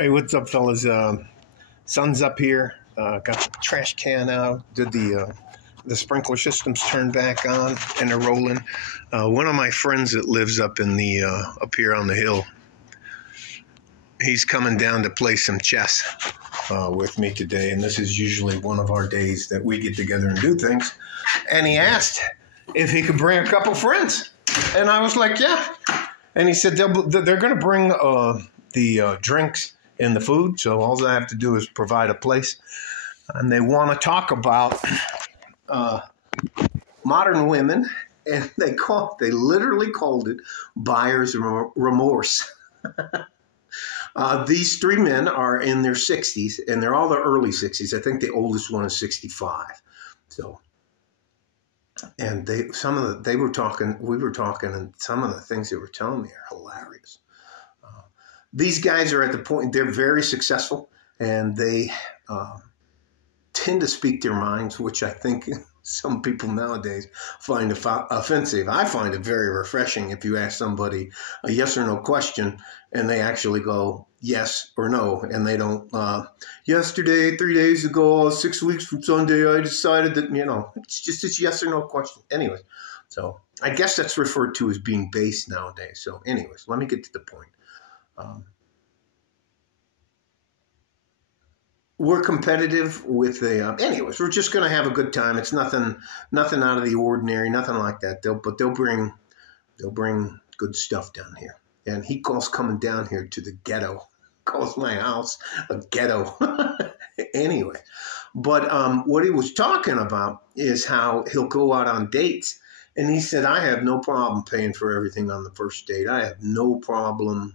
Hey, what's up, fellas? Sun's up here. Got the trash can out. Did the sprinkler systems turned back on, and they're rolling. One of my friends that lives up in the up here on the hill, he's coming down to play some chess with me today, and this is usually one of our days that we get together and do things. And he asked if he could bring a couple friends, and I was like, yeah. And he said they're going to bring the drinks and the food, so all I have to do is provide a place. And they want to talk about modern women, and they literally called it buyer's remorse. These three men are in their 60s, and they're all the early 60s. I think the oldest one is 65. So, and we were talking, and some of the things they were telling me are hilarious. These guys are at the point, they're very successful, and they tend to speak their minds, which I think some people nowadays find offensive. I find it very refreshing if you ask somebody a yes or no question, and they actually go yes or no, and they don't, yesterday, 3 days ago, 6 weeks from Sunday, I decided that, it's just this yes or no question. Anyways, so I guess that's referred to as being base nowadays. So anyways, let me get to the point. We're competitive with anyways, we're just going to have a good time. It's nothing out of the ordinary, nothing like that. They'll bring good stuff down here. And he calls coming down here to the ghetto, calls my house a ghetto. Anyway, but what he was talking about is how he'll go out on dates. And he said, I have no problem paying for everything on the first date. I have no problem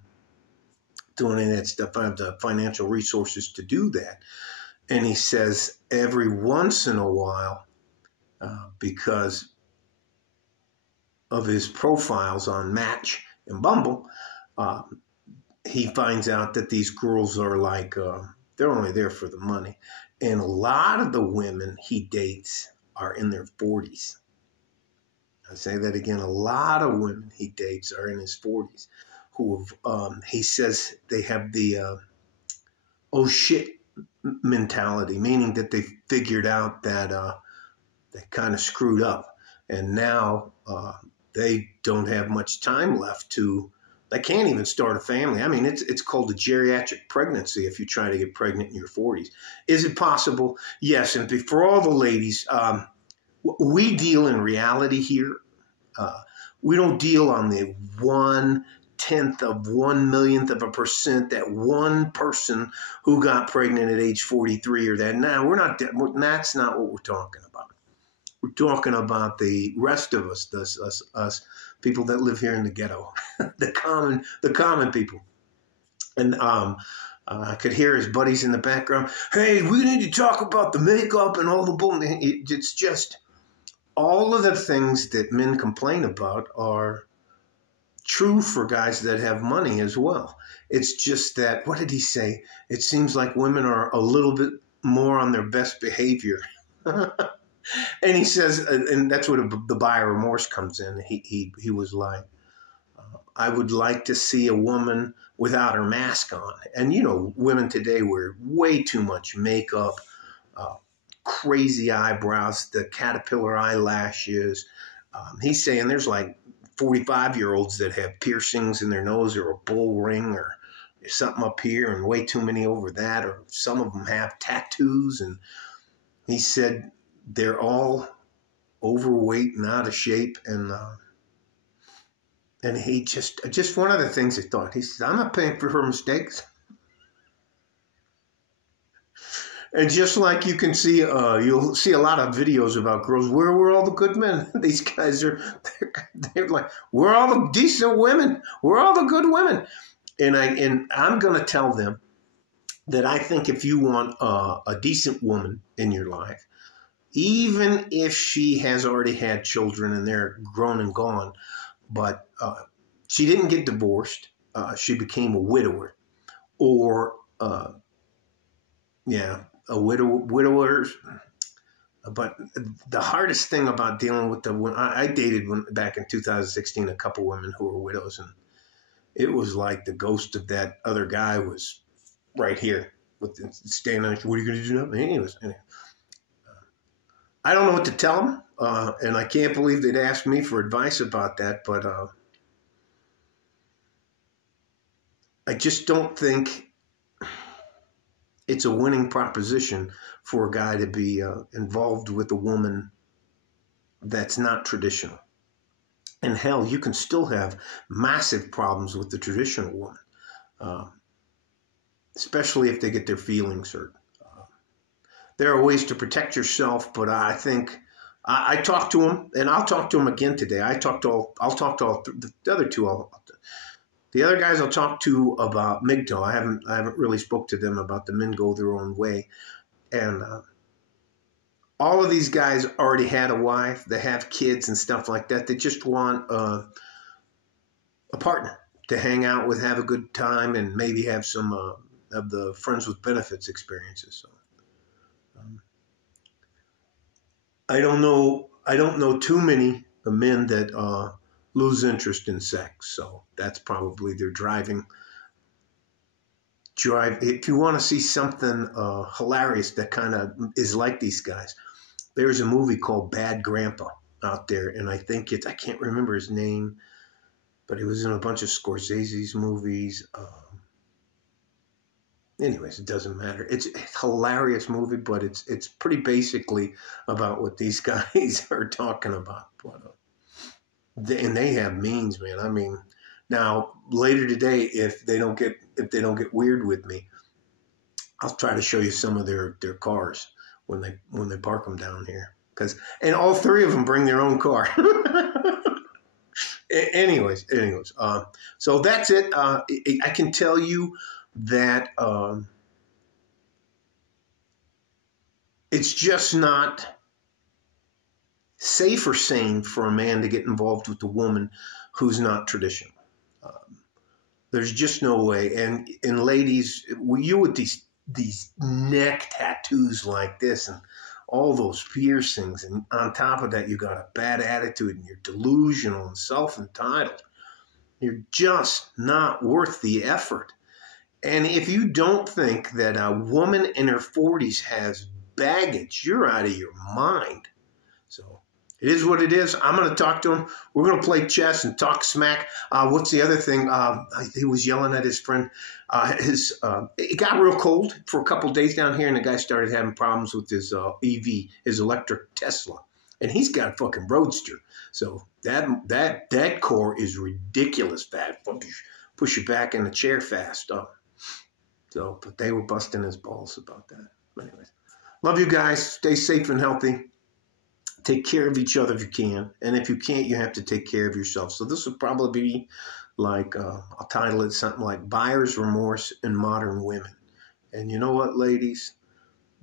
doing any of that stuff. I have the financial resources to do that. And he says every once in a while, because of his profiles on Match and Bumble, he finds out that these girls are like, they're only there for the money. And a lot of the women he dates are in their 40s. I say that again, a lot of women he dates are in his 40s. Who he says they have the oh shit mentality, meaning that they figured out that they kind of screwed up, and now they don't have much time left they can't even start a family. I mean, it's called a geriatric pregnancy if you try to get pregnant in your 40s. Is it possible? Yes, and for all the ladies, we deal in reality here. We don't deal on the 1/10 of 1/1,000,000th of a percent, that one person who got pregnant at age 43 or that. Now, that's not what we're talking about. We're talking about the rest of us, us people that live here in the ghetto, the common people. And I could hear his buddies in the background. Hey, we need to talk about the makeup and all the bull. It's just all of the things that men complain about are true for guys that have money as well. It's just that, what did he say? It seems like women are a little bit more on their best behavior. And he says, and that's where the buyer remorse comes in. He was like, I would like to see a woman without her mask on. And, women today wear way too much makeup, crazy eyebrows, the caterpillar eyelashes. He's saying there's like 45-year-olds that have piercings in their nose or a bull ring or something up here and way too many over that, or some of them have tattoos. And he said they're all overweight and out of shape. And he just one of the things he thought, he said, I'm not paying for her mistakes. And just like you can see, you'll see a lot of videos about girls. Where were all the good men? These guys they're like, we're all the decent women. We're all the good women. And I'm going to tell them that I think if you want a decent woman in your life, even if she has already had children and they're grown and gone, but she didn't get divorced, she became a widower, or a widower. But the hardest thing about dealing with I dated back in 2016 a couple women who were widows, and it was like the ghost of that other guy was right here with standing on. What are you going to do now? Anyways, I don't know what to tell them, and I can't believe they'd ask me for advice about that. But I just don't think it's a winning proposition for a guy to be involved with a woman that's not traditional. And hell, you can still have massive problems with the traditional woman, especially if they get their feelings hurt. There are ways to protect yourself, but I think I talked to him, and I'll talk to him again today. I'll talk to all the other two. The other guys I'll talk to about MGTOW. I haven't really spoke to them about the men go their own way, and all of these guys already had a wife. They have kids and stuff like that. They just want a partner to hang out with, have a good time, and maybe have some of the friends with benefits experiences. So I don't know too many men that lose interest in sex. So that's probably their drive. If you want to see something hilarious that kind of is like these guys, there's a movie called Bad Grandpa out there, and I can't remember his name, but it was in a bunch of Scorsese's movies. Anyways, it doesn't matter. It's a hilarious movie, but it's pretty basically about what these guys are talking about. But, and they have means, man. I mean, now later today, if they don't get weird with me, I'll try to show you some of their cars when they park them down here. And all three of them bring their own car. anyways, so that's it. I can tell you that it's just not safe or sane for a man to get involved with a woman who's not traditional. There's just no way. And ladies, you with these neck tattoos like this and all those piercings, and on top of that, you got a bad attitude and you're delusional and self-entitled. You're just not worth the effort. And if you don't think that a woman in her 40s has baggage, you're out of your mind. So it is what it is. I'm going to talk to him. We're going to play chess and talk smack. What's the other thing? He was yelling at his friend. It got real cold for a couple of days down here, and the guy started having problems with his EV, his electric Tesla. And he's got a fucking Roadster. So that core is ridiculous fast. Push you back in the chair fast. But they were busting his balls about that. Anyways, love you guys. Stay safe and healthy. Take care of each other if you can. And if you can't, you have to take care of yourself. So this would probably be like, I'll title it something like Buyer's Remorse in Modern Women. And you know what, ladies?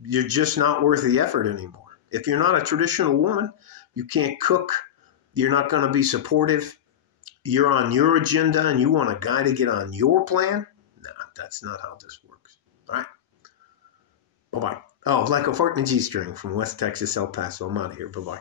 You're just not worth the effort anymore. If you're not a traditional woman, you can't cook. You're not going to be supportive. You're on your agenda and you want a guy to get on your plan? Nah, that's not how this works. All right? Bye-bye. Oh, like a fart in a G-string from West Texas, El Paso. I'm out of here. Bye-bye.